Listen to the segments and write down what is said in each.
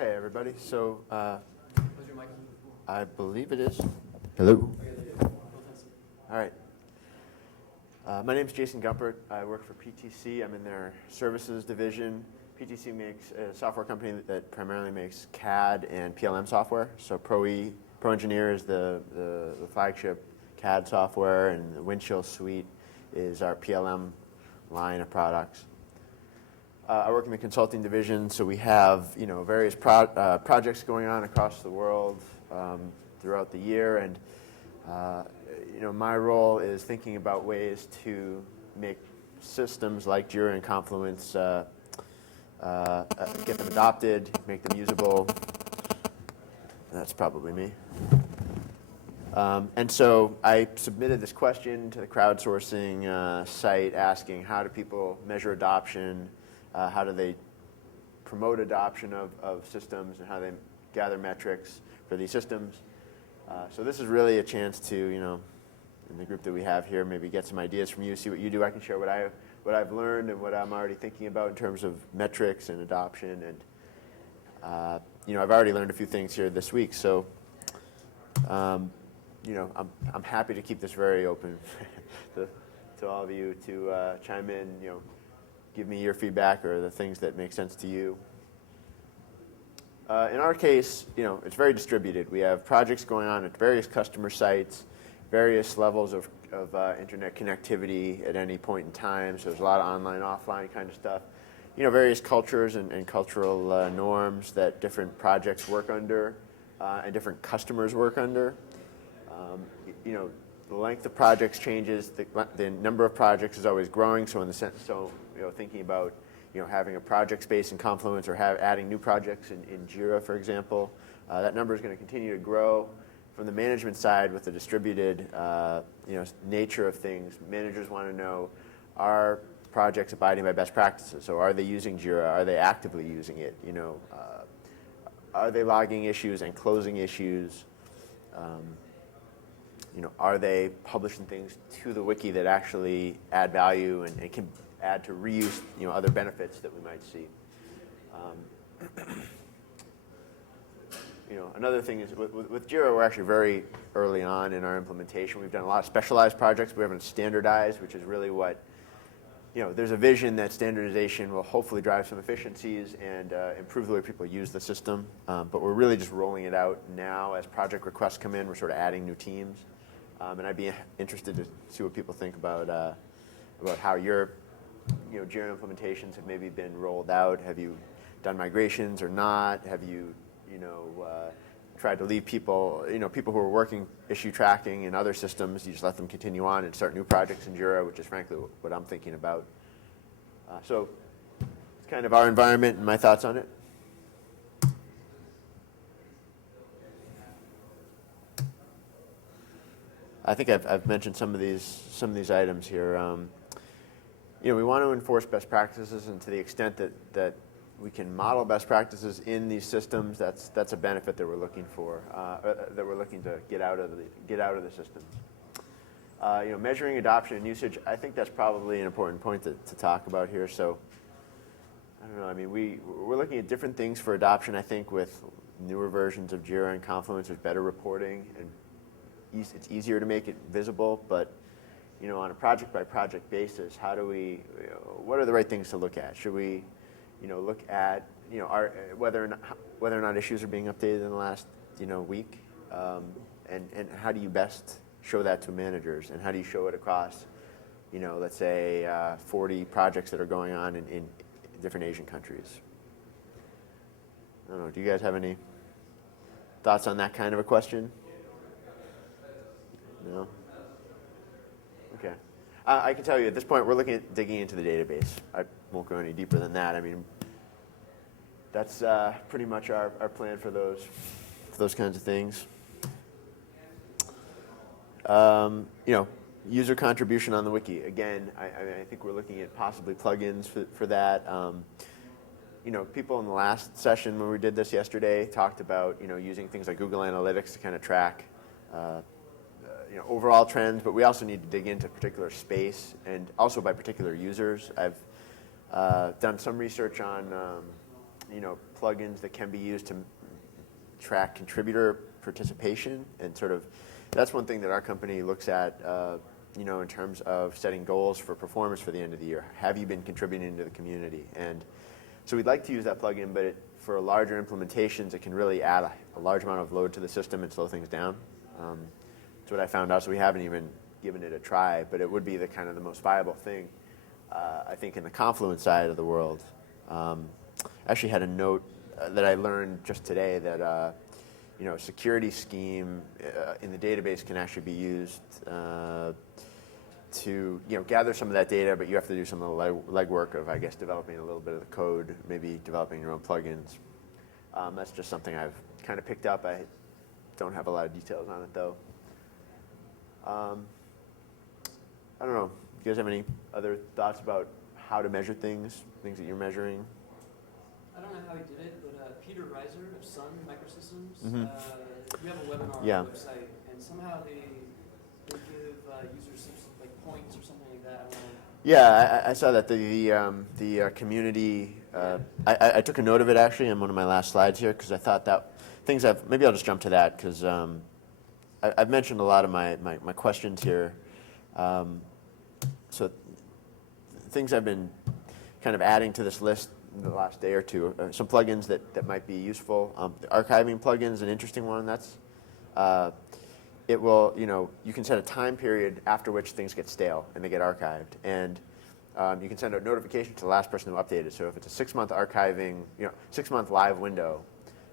Hey, everybody. So, Was your mic on? I believe it is. Hello. All right. My name is Jason Gumpert. I work for PTC. I'm in their services division. PTC makes a software company that primarily makes CAD and PLM software. So ProEngineer is the flagship CAD software, and the Windchill suite is our PLM line of products. I work in the consulting division, so we have various projects going on across the world throughout the year, and my role is thinking about ways to make systems like JIRA and Confluence get them adopted, make them usable. That's probably me. And so I submitted this question to the crowdsourcing site asking how do people measure adoption, how do they promote adoption of systems, and how they gather metrics for these systems. So this is really a chance to, in the group that we have here, maybe get some ideas from you, see what you do. I can share what I've learned and what I'm already thinking about in terms of metrics and adoption. And I've already learned a few things here this week. So I'm happy to keep this very open to all of you to chime in, give me your feedback or the things that make sense to you. In our case, it's very distributed. We have projects going on at various customer sites, various levels of internet connectivity at any point in time. So there's a lot of online, offline kind of stuff. Various cultures and cultural norms that different projects work under and different customers work under. The length of projects changes. The number of projects is always growing. So in the sense, thinking about having a project space in Confluence or adding new projects in JIRA, for example, that number is going to continue to grow. From the management side, with the distributed nature of things, managers want to know, are projects abiding by best practices? So are they using JIRA? Are they actively using it? Are they logging issues and closing issues? Are they publishing things to the wiki that actually add value and can add to reuse, other benefits that we might see? Another thing is with JIRA, we're actually very early on in our implementation. We've done a lot of specialized projects. We haven't standardized, which is really what, there's a vision that standardization will hopefully drive some efficiencies and improve the way people use the system. But we're really just rolling it out now. As project requests come in, we're sort of adding new teams. And I'd be interested to see what people think about how your JIRA implementations have maybe been rolled out. Have you done migrations or not? Have you tried to leave people who are working issue tracking in other systems, you just let them continue on and start new projects in JIRA, which is frankly what I'm thinking about. So it's kind of our environment and my thoughts on it. I think I've mentioned some of these items here. We want to enforce best practices, and to the extent that we can model best practices in these systems, that's a benefit that we're looking for, that we're looking to get out of the systems. Measuring adoption and usage, I think that's probably an important point to talk about here. So I don't know. I mean, we're looking at different things for adoption. I think with newer versions of JIRA and Confluence, there's better reporting and it's easier to make it visible, but on a project-by-project basis, how do we? What are the right things to look at? Should we, look at whether or not issues are being updated in the last week, and how do you best show that to managers, and how do you show it across, let's say 40 projects that are going on in different Asian countries? I don't know. Do you guys have any thoughts on that kind of a question? No? Okay. I can tell you at this point we're looking at digging into the database. I won't go any deeper than that. I mean, that's pretty much our plan for those kinds of things. User contribution on the wiki. Again, I think we're looking at possibly plugins for that. People in the last session when we did this yesterday talked about using things like Google Analytics to kind of track overall trends, but we also need to dig into particular space and also by particular users. I've done some research on plugins that can be used to track contributor participation, and sort of that's one thing that our company looks at, in terms of setting goals for performance for the end of the year. Have you been contributing to the community? And so we'd like to use that plugin, but for larger implementations, it can really add a large amount of load to the system and slow things down. That's what I found out, so we haven't even given it a try, but it would be the kind of the most viable thing, I think, in the Confluence side of the world. I actually had a note that I learned just today that a security scheme in the database can actually be used to gather some of that data, but you have to do some of the legwork of, I guess, developing a little bit of the code, maybe developing your own plugins. That's just something I've kind of picked up. I don't have a lot of details on it, though. I don't know. You guys have any other thoughts about how to measure things that you're measuring? I don't know how he did it, but Peter Reiser of Sun Microsystems, Mm-hmm. we have a webinar on the website, and somehow they give users some points or something like that. I don't know. Yeah, I saw that the community. I took a note of it actually on one of my last slides here because I thought that maybe I'll just jump to that because I've mentioned a lot of my questions here. So things I've been kind of adding to this list in the last day or two. Some plugins that might be useful. The archiving plugin is an interesting one. That's it will, you can set a time period after which things get stale and they get archived. And you can send a notification to the last person who updated. So if it's a 6-month archiving, 6-month live window,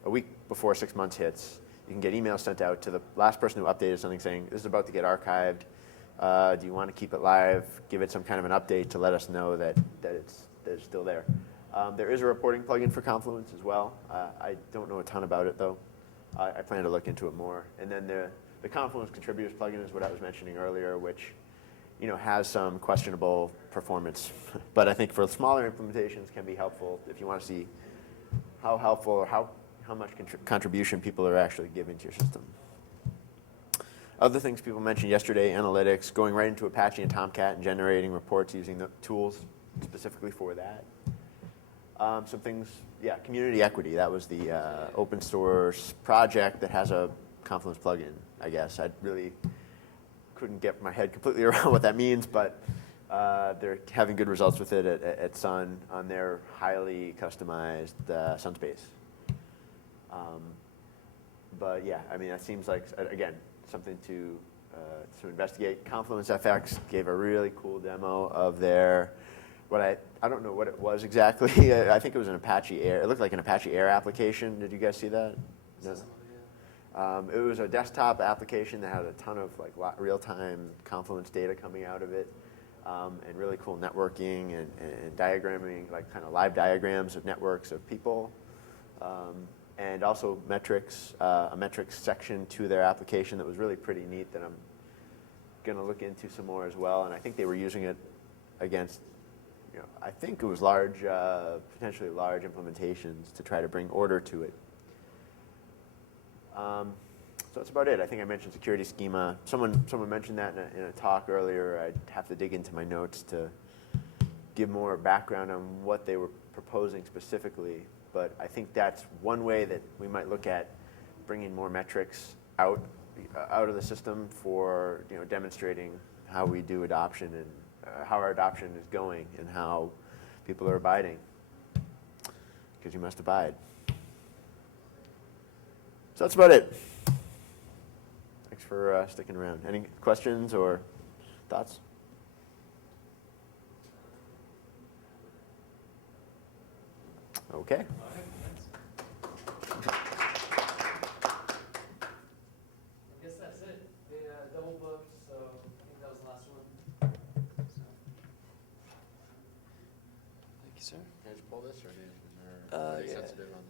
a week before 6 months hits, you can get emails sent out to the last person who updated something saying, this is about to get archived. Do you want to keep it live? Give it some kind of an update to let us know that it's still there. There is a reporting plugin for Confluence as well. I don't know a ton about it, though. I plan to look into it more. And then the Confluence contributors plugin is what I was mentioning earlier, which has some questionable performance. But I think for smaller implementations can be helpful if you want to see how helpful or how much contribution people are actually giving to your system. Other things people mentioned yesterday, analytics, going right into Apache and Tomcat and generating reports using the tools specifically for that. Some things, community equity. That was the open source project that has a Confluence plugin, I guess. I really couldn't get my head completely around what that means, but they're having good results with it at Sun on their highly customized Sun space. But yeah, I mean, that seems like, again, something to investigate. Confluence FX gave a really cool demo of their, I don't know what it was exactly. I think it was an Apache Air. It looked like an Apache Air application. Did you guys see that? No. It was a desktop application that had a ton of real-time Confluence data coming out of it, and really cool networking and diagramming, kind of live diagrams of networks of people, and also metrics, a metrics section to their application that was really pretty neat that I'm going to look into some more as well. And I think they were using it against, I think it was potentially large implementations to try to bring order to it. So that's about it. I think I mentioned security schema. Someone mentioned that in a talk earlier. I'd have to dig into my notes to give more background on what they were proposing specifically. But I think that's one way that we might look at bringing more metrics out of the system for demonstrating how we do adoption and how our adoption is going and how people are abiding. Because you must abide. So that's about it. Thanks for sticking around. Any questions or thoughts? Okay. I guess that's it. They double booked, so I think that was the last one. So. Thank you, sir. Can I just pull this, or is there yeah. sensitive on?